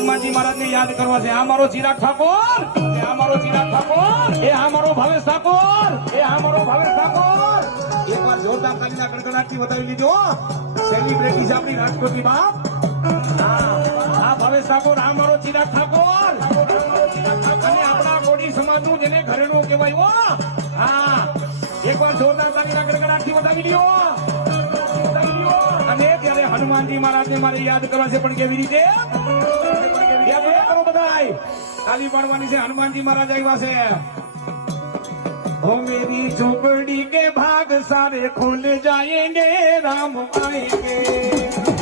હનુમાનજી મહારાજને યાદ કરવા છે. આ મારો ચિરાગ ઠાકોર, એ આ મારો ચિરાગ ઠાકોર, એ આ મારો ભાવેશ ઠાકોર, એ આ મારો ભાવેશ ઠાકોર. એકવાર જોરદાર તાલીના કડકડાટથી વધાવી લીધો. સેલિબ્રિટી છે આપણી રાજકોટની બાપ. આ ભાવેશ ઠાકોર, આ મારો ચિરાગ ઠાકોર, અને આપણા કોડી સમાજનું જેને ઘરેણું કહેવાય. હો હા, એકવાર જોરદાર તાલીના કડકડાટથી વધાવી લ્યો. અને ત્યારે હનુમાનજી મહારાજને મારે યાદ કરવા છે, પણ કેવી રીતે? બધાય તાલી પાડવાની છે. હનુમાનજી મહારાજ આવ્યા છે. ओ मेरी झोपड़ी के भाग सारे खुल जाएंगे, राम आएंगे.